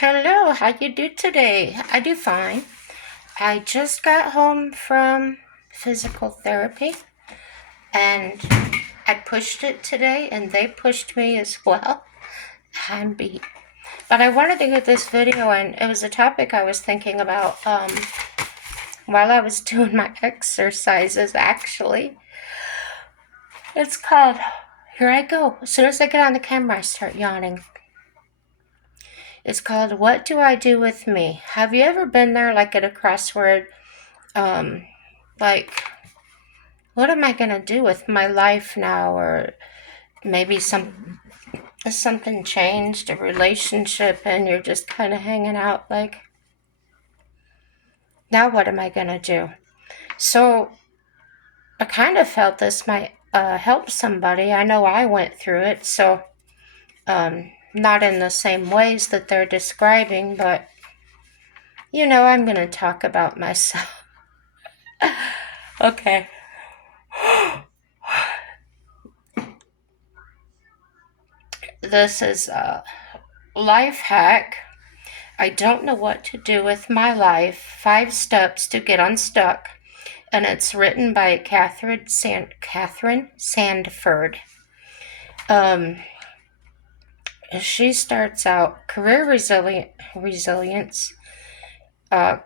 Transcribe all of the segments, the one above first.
Hello, how you do today? I do fine. I just got home from physical therapy and I pushed it today and they pushed me as well. I'm beat. But I wanted to get this video and it was a topic I was thinking about while I was doing my exercises actually. It's called, here I go. As soon as I get on the camera, I start yawning. It's called What Do I Do With Me? Have you ever been there like at a crossword? Um, like what am I gonna do with my life now? Or maybe something changed, a relationship, and you're just kind of hanging out. Like, now what am I gonna do? So I kind of felt this might help somebody. I know I went through it, so not in the same ways that they're describing, but I'm gonna talk about myself. Okay. This is a life hack. I don't know what to do with my life. 5 steps to get unstuck. And it's written by Catherine Sandford. Um, she starts out resilience,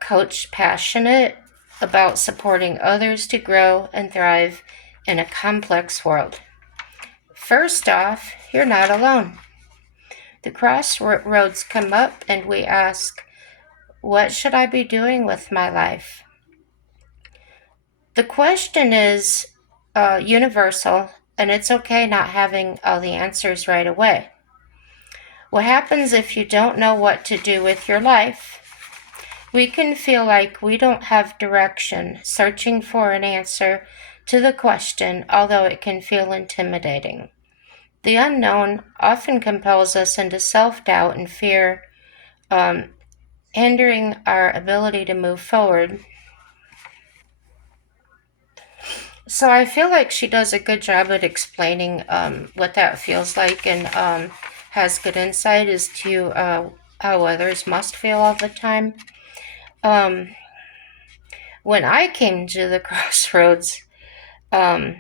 coach passionate about supporting others to grow and thrive in a complex world. First off, you're not alone. The crossroads come up and we ask, what should I be doing with my life? The question is universal, and it's okay not having all the answers right away. What happens if you don't know what to do with your life? We can feel like we don't have direction, searching for an answer to the question, although it can feel intimidating. The unknown often compels us into self-doubt and fear, hindering our ability to move forward. So I feel like she does a good job at explaining what that feels like, and has good insight as to how others must feel all the time. Um, when I came to the crossroads, um,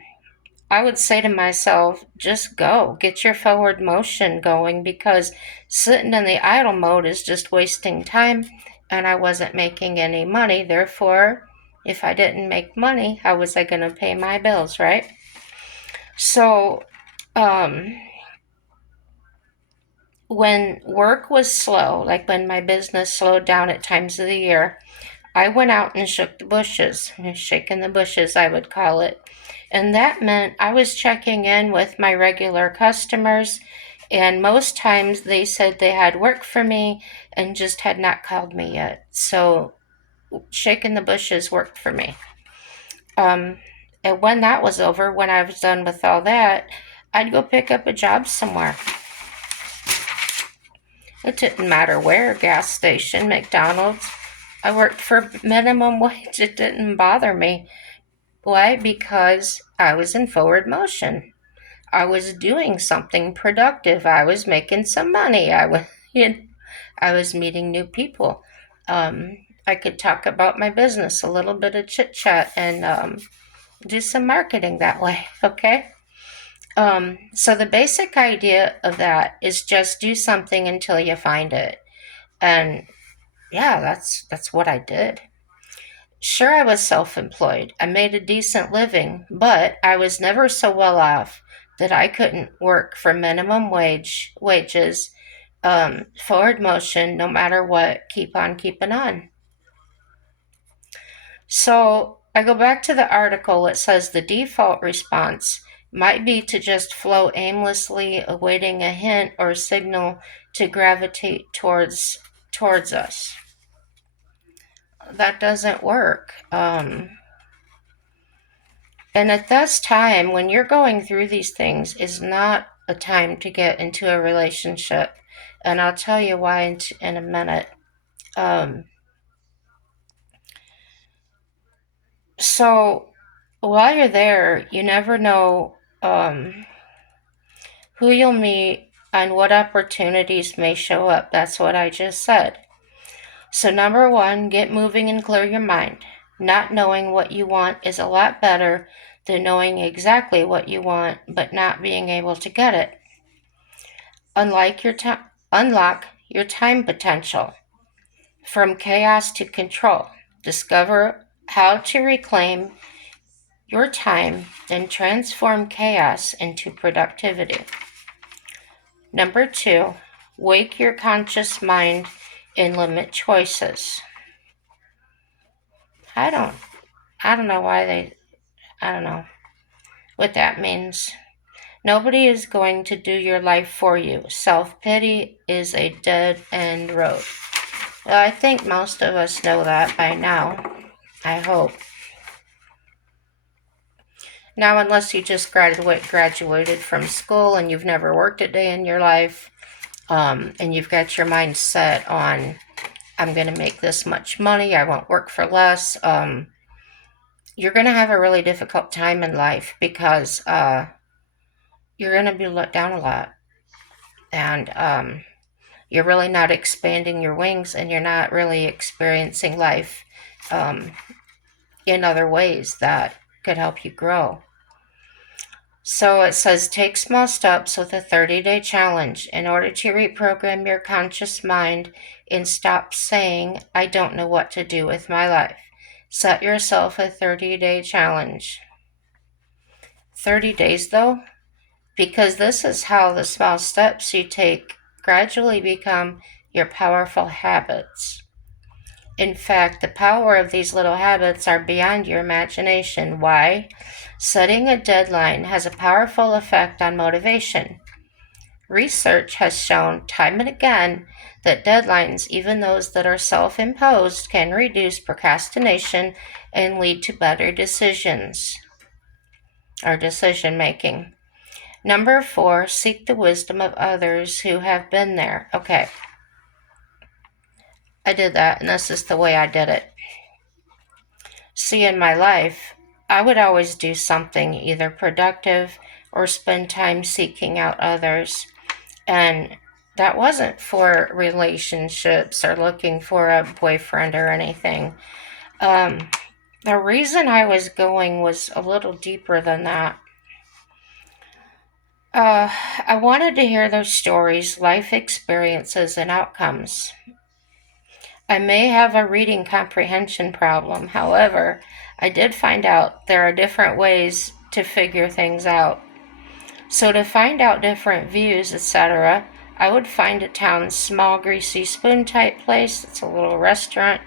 I would say to myself, just go, get your forward motion going, because sitting in the idle mode is just wasting time, and I wasn't making any money. Therefore, if I didn't make money, how was I going to pay my bills, right? So, um, when work was slow, like when my business slowed down at times of the year, I went out and shook the bushes, shaking the bushes, I would call it. And that meant I was checking in with my regular customers, and most times they said they had work for me and just had not called me yet. So, shaking the bushes worked for me. Um, and when that was over, when I was done with all that, I'd go pick up a job somewhere. It didn't matter where, gas station, McDonald's. I worked for minimum wage. It didn't bother me. Why? Because I was in forward motion. I was doing something productive. I was making some money. You know, I was meeting new people. I could talk about my business, a little bit of chit chat, and do some marketing that way. Okay. So the basic idea of that is just do something until you find it. And yeah, that's what I did. Sure, I was self-employed. I made a decent living, but I was never so well off that I couldn't work for minimum wages, forward motion, no matter what, keep on keeping on. So I go back to the article. It says the default response might be to just flow aimlessly, awaiting a hint or signal to gravitate towards us. That doesn't work. And at this time, when you're going through these things, is not a time to get into a relationship. And I'll tell you why in a minute. Um, so while you're there, you never know who you'll meet, on what opportunities may show up. That's what I just said. So, number one, get moving and clear your mind. Not knowing what you want is a lot better than knowing exactly what you want but not being able to get it. Unlock your time potential. From chaos to control. Discover how to reclaim your time, then transform chaos into productivity. Number two, wake your conscious mind and limit choices. I don't know I don't know what that means. Nobody is going to do your life for you. Self-pity is a dead end road. Well, I think most of us know that by now. I hope. Now, unless you just graduated from school and you've never worked a day in your life, and you've got your mind set on, I'm going to make this much money, I won't work for less, you're going to have a really difficult time in life because you're going to be let down a lot. And you're really not expanding your wings, and you're not really experiencing life um, in other ways that could help you grow. So it says take small steps with a 30-day challenge in order to reprogram your conscious mind and stop saying, I don't know what to do with my life. Set yourself a 30-day challenge. 30 days though, because this is how the small steps you take gradually become your powerful habits. In fact, the power of these little habits are beyond your imagination. Why? Setting a deadline has a powerful effect on motivation. Research has shown time and again that deadlines, even those that are self-imposed, can reduce procrastination and lead to better decisions or decision making. Number four, seek the wisdom of others who have been there. Okay, I did that, and this is the way I did it. See, in my life, I would always do something either productive or spend time seeking out others. And that wasn't for relationships or looking for a boyfriend or anything. The reason I was going was a little deeper than that. I wanted to hear those stories, life experiences, and outcomes. I may have a reading comprehension problem. However, I did find out there are different ways to figure things out. So to find out different views, etc., I would find a town's small greasy spoon type place. It's a little restaurant,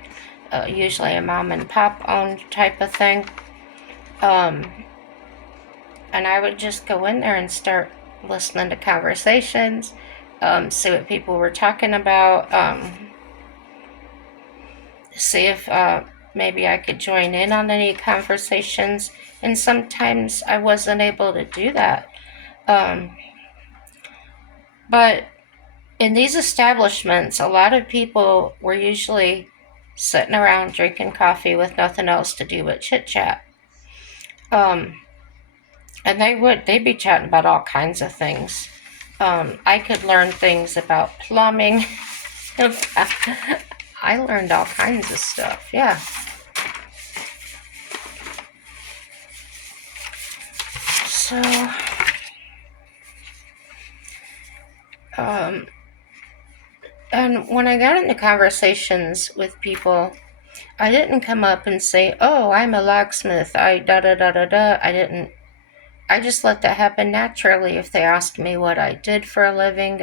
usually a mom and pop owned type of thing. And I would just go in there and start listening to conversations, see what people were talking about, see if maybe I could join in on any conversations. And sometimes I wasn't able to do that. But in these establishments, a lot of people were usually sitting around drinking coffee with nothing else to do but chit chat. And they'd be chatting about all kinds of things. I could learn things about plumbing. I learned all kinds of stuff, yeah. So, and when I got into conversations with people, I didn't come up and say, oh, I'm a locksmith, I da-da-da-da-da. I just let that happen naturally if they asked me what I did for a living.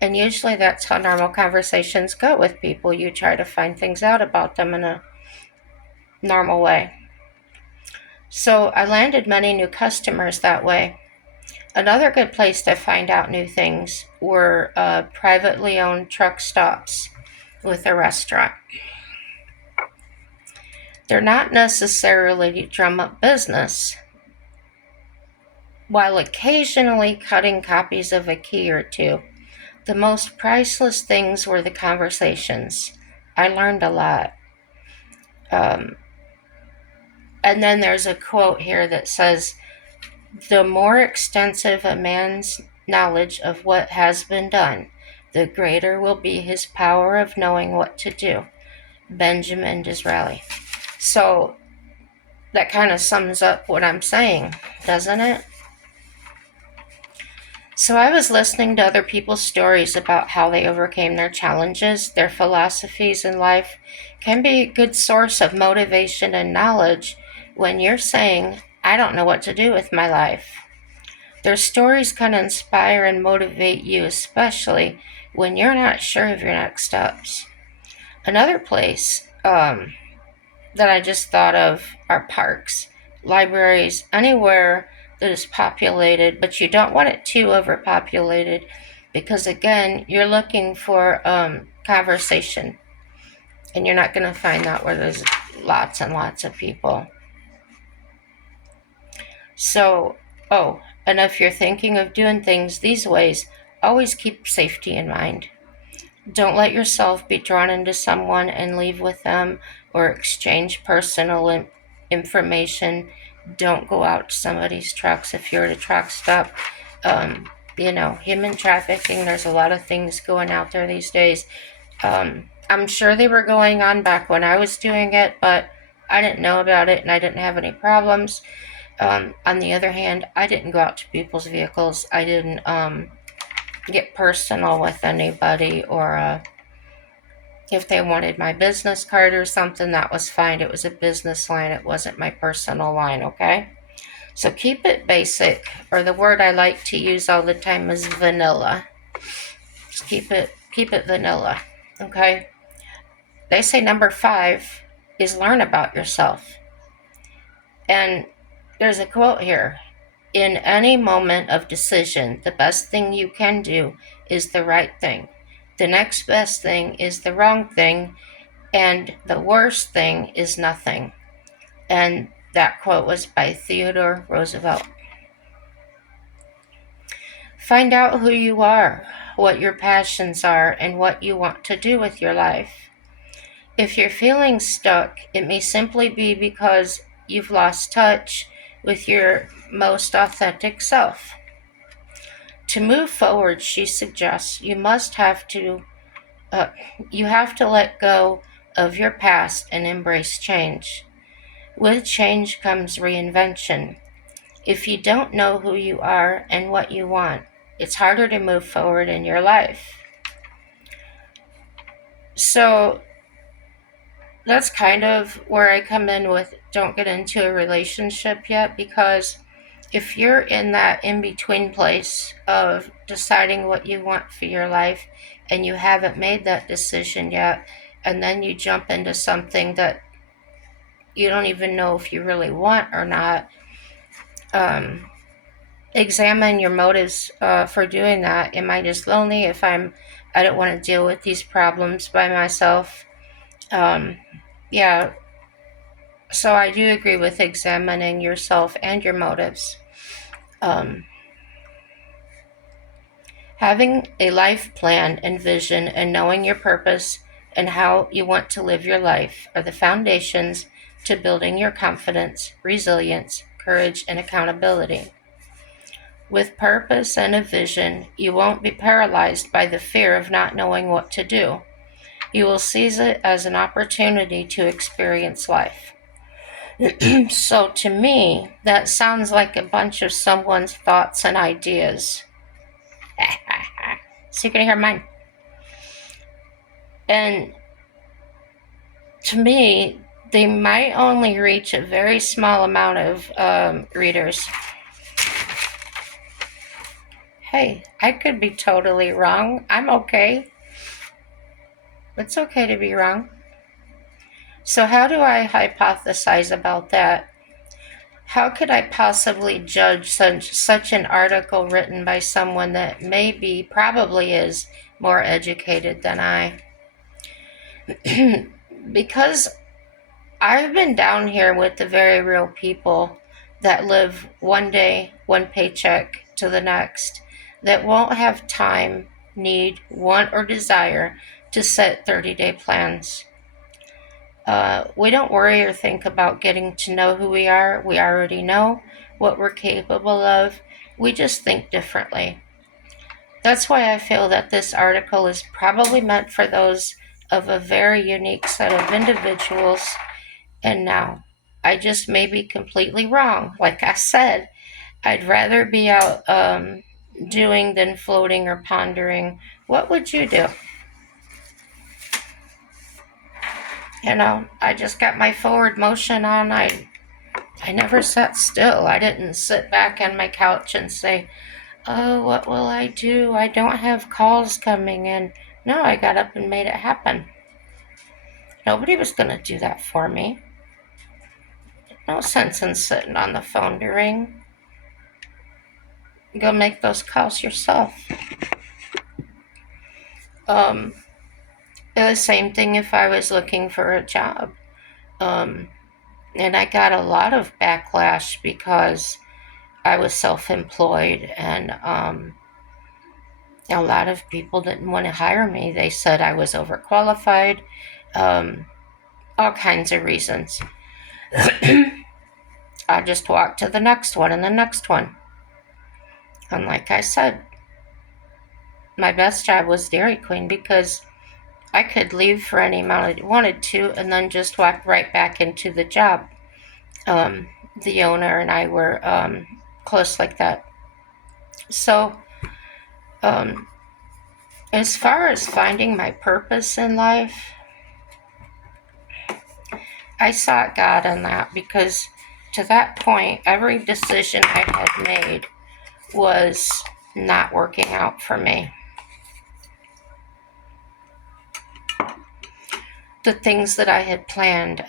And usually that's how normal conversations go with people. You try to find things out about them in a normal way. So I landed many new customers that way. Another good place to find out new things were privately owned truck stops with a restaurant. They're not necessarily to drum up business, while occasionally cutting copies of a key or two. The most priceless things were the conversations. I learned a lot. And then there's a quote here that says, the more extensive a man's knowledge of what has been done, the greater will be his power of knowing what to do. Benjamin Disraeli. So that kind of sums up what I'm saying, doesn't it? So I was listening to other people's stories about how they overcame their challenges. Their philosophies in life can be a good source of motivation and knowledge when you're saying, I don't know what to do with my life. Their stories can inspire and motivate you, especially when you're not sure of your next steps. Another place that I just thought of are parks, libraries, anywhere that is populated, but you don't want it too overpopulated because, again, you're looking for conversation, and you're not going to find that where there's lots and lots of people. So, and if you're thinking of doing things these ways, always keep safety in mind. Don't let yourself be drawn into someone and leave with them or exchange personal information. Don't go out to somebody's trucks if you're at a truck stop. Human trafficking, there's a lot of things going out there these days. I'm sure they were going on back when I was doing it, but I didn't know about it and I didn't have any problems. On the other hand, I didn't go out to people's vehicles. I didn't get personal with anybody, or if they wanted my business card or something, that was fine. It was a business line. It wasn't my personal line, okay? So keep it basic, or the word I like to use all the time is vanilla. Just keep it vanilla, okay? They say number 5 is learn about yourself. And there's a quote here. In any moment of decision, the best thing you can do is the right thing. The next best thing is the wrong thing, and the worst thing is nothing. And that quote was by Theodore Roosevelt. Find out who you are, what your passions are, and what you want to do with your life. If you're feeling stuck, it may simply be because you've lost touch with your most authentic self. To move forward, she suggests you have to let go of your past and embrace change. With change comes reinvention. If you don't know who you are and what you want, it's harder to move forward in your life. So that's kind of where I come in with don't get into a relationship yet, because if you're in that in-between place of deciding what you want for your life and you haven't made that decision yet, and then you jump into something that you don't even know if you really want or not, examine your motives for doing that. Am I just lonely? I don't want to deal with these problems by myself. Yeah, so I do agree with examining yourself and your motives. Having a life plan and vision and knowing your purpose and how you want to live your life are the foundations to building your confidence, resilience, courage, and accountability. With purpose and a vision, you won't be paralyzed by the fear of not knowing what to do. You will seize it as an opportunity to experience life. So to me, that sounds like a bunch of someone's thoughts and ideas. So you can hear mine. And to me, they might only reach a very small amount of readers. Hey, I could be totally wrong. I'm okay. It's okay to be wrong. So how do I hypothesize about that? How could I possibly judge such an article written by someone that probably is more educated than I? Because I've been down here with the very real people that live one day, one paycheck to the next, that won't have time, need, want, or desire to set 30-day plans. We don't worry or think about getting to know who we are. We already know what we're capable of. We just think differently. That's why I feel that this article is probably meant for those of a very unique set of individuals. And now, I just may be completely wrong. Like I said, I'd rather be out doing than floating or pondering. What would you do? I just got my forward motion on. I never sat still. I didn't sit back on my couch and say, "Oh, what will I do? I don't have calls coming in." No, I got up and made it happen. Nobody was going to do that for me. No sense in sitting on the phone to ring. Go make those calls yourself. Um, the same thing if I was looking for a job. Um, and I got a lot of backlash because I was self employed, and a lot of people didn't want to hire me. They said I was overqualified, um, all kinds of reasons. I just walked to the next one and the next one. And like I said, my best job was Dairy Queen because I could leave for any amount I wanted to and then just walk right back into the job. Um, the owner and I were close like that. So, um, as far as finding my purpose in life, I sought God in that because to that point, every decision I had made was not working out for me. The things that I had planned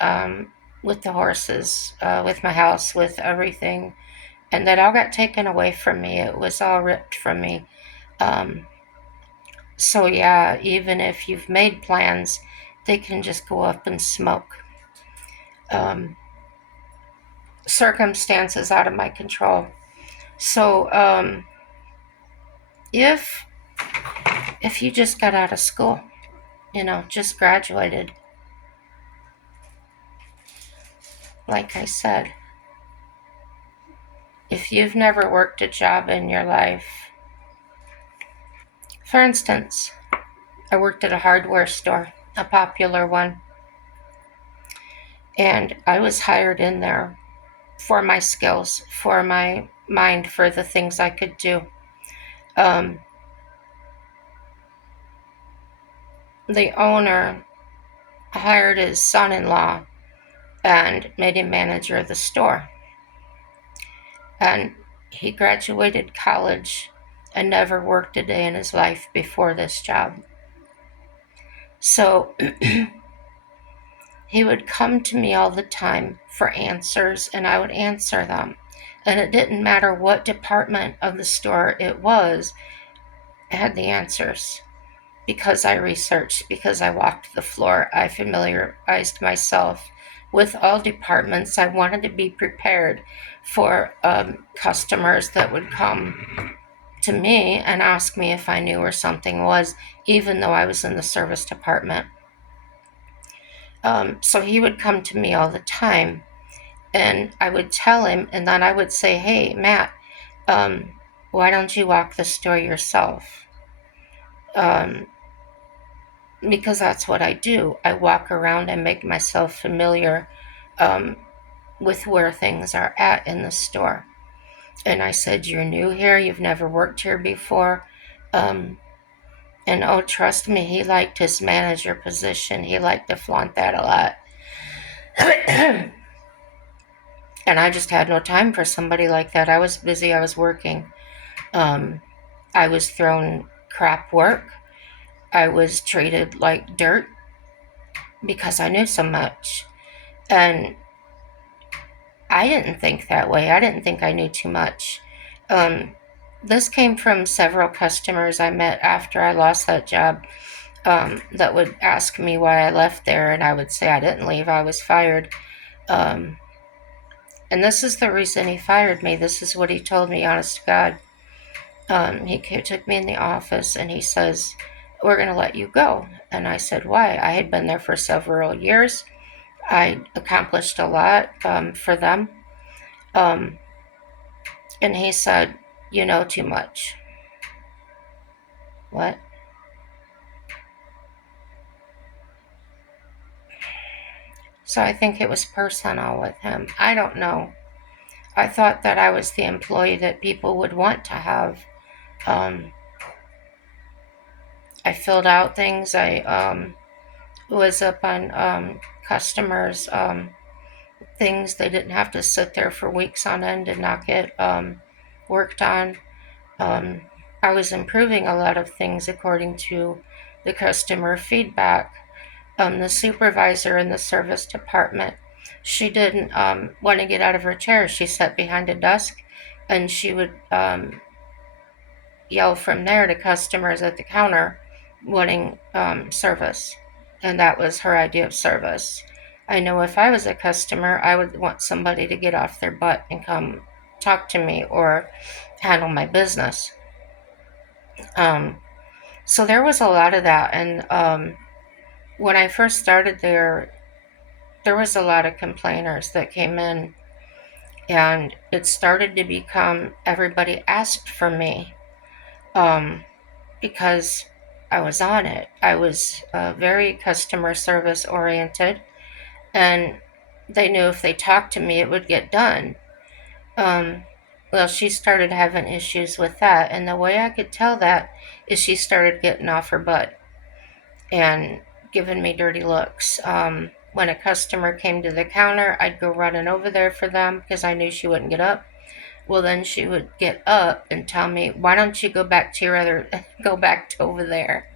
with the horses, with my house, with everything, and that all got taken away from me. It was all ripped from me. Um, so, yeah, even if you've made plans, they can just go up in smoke. Um, Circumstances out of my control. So, if you just got out of school, just graduated, like I said, if you've never worked a job in your life, for instance, I worked at a hardware store, a popular one, and I was hired in there for my skills, for my mind, for the things I could do. Um, the owner hired his son-in-law and made him manager of the store. And he graduated college and never worked a day in his life before this job. So he would come to me all the time for answers, and I would answer them. And it didn't matter what department of the store it was, I had the answers because I researched, because I walked the floor. I familiarized myself with all departments. I wanted to be prepared for customers that would come to me and ask me if I knew where something was, even though I was in the service department. So he would come to me all the time, and I would tell him, and then I would say, "Hey, Matt, why don't you walk the store yourself?" Um, because that's what I do. I walk around and make myself familiar um, with where things are at in the store. And I said, "You're new here, you've never worked here before." Um, and oh, trust me, he liked his manager position. He liked to flaunt that a lot. And I just had no time for somebody like that. I was busy, I was working. Um, I was thrown crap work. I was treated like dirt because I knew so much. And I didn't think that way. I didn't think I knew too much. Um, this came from several customers I met after I lost that job that would ask me why I left there, and I would say I didn't leave, I was fired. Um, and this is the reason he fired me. This is what he told me, honest to God. He took me in the office and he says, "We're going to let you go." And I said, "Why?" I had been there for several years. I accomplished a lot for them. And he said, "You know too much." What? So I think it was personal with him. I don't know. I thought that I was the employee that people would want to have. Um, I filled out things. I was up on customers' things. They didn't have to sit there for weeks on end and not get worked on. Um, I was improving a lot of things according to the customer feedback. The supervisor in the service department, she didn't want to get out of her chair. She sat behind a desk and she would yell from there to customers at the counter wanting service. And that was her idea of service. I know if I was a customer, I would want somebody to get off their butt and come talk to me or handle my business. Um, so there was a lot of that. And when I first started there was a lot of complainers that came in, and it started to become everybody asked for me um, because I was on it. I was very customer service oriented, and they knew if they talked to me, it would get done. Um, well, she started having issues with that, and the way I could tell that is she started getting off her butt and giving me dirty looks. When a customer came to the counter, I'd go running over there for them because I knew she wouldn't get up. Well, then she would get up and tell me, "Why don't you go back to your other, go back to over there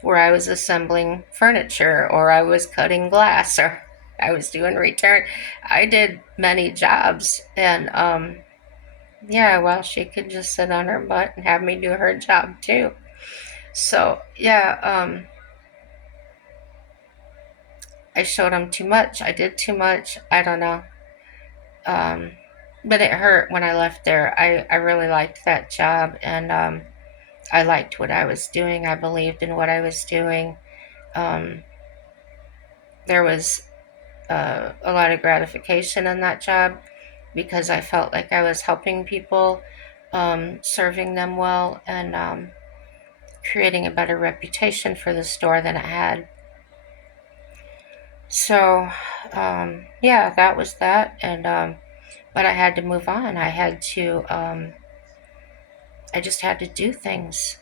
where I was assembling furniture, or I was cutting glass, or I was doing return." I did many jobs, and yeah, well, she could just sit on her butt and have me do her job too. So yeah, I showed them too much. I did too much. I don't know. Um, but it hurt when I left there. I really liked that job, and I liked what I was doing. I believed in what I was doing. Um, there was a lot of gratification in that job because I felt like I was helping people, serving them well, and creating a better reputation for the store than it had. So, yeah, that was that. And but I had to move on. I just had to do things,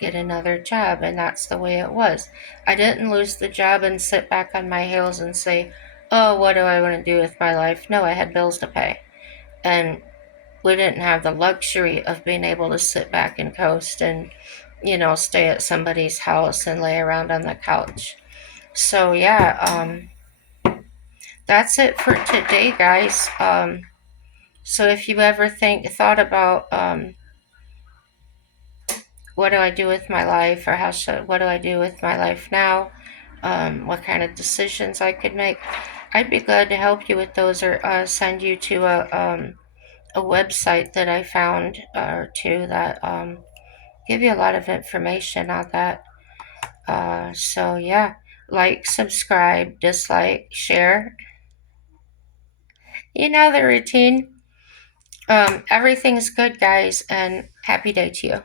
get another job, and that's the way it was. I didn't lose the job and sit back on my heels and say, "Oh, what do I want to do with my life?" No, I had bills to pay, and we didn't have the luxury of being able to sit back and coast and, stay at somebody's house and lay around on the couch. So yeah, that's it for today, guys. So if you ever thought about what do I do with my life, or what do I do with my life now, what kind of decisions I could make, I'd be glad to help you with those, or send you to a website that I found, or two that give you a lot of information on that. So yeah, like, subscribe, dislike, share. You know the routine. Everything's good, guys, and happy day to you.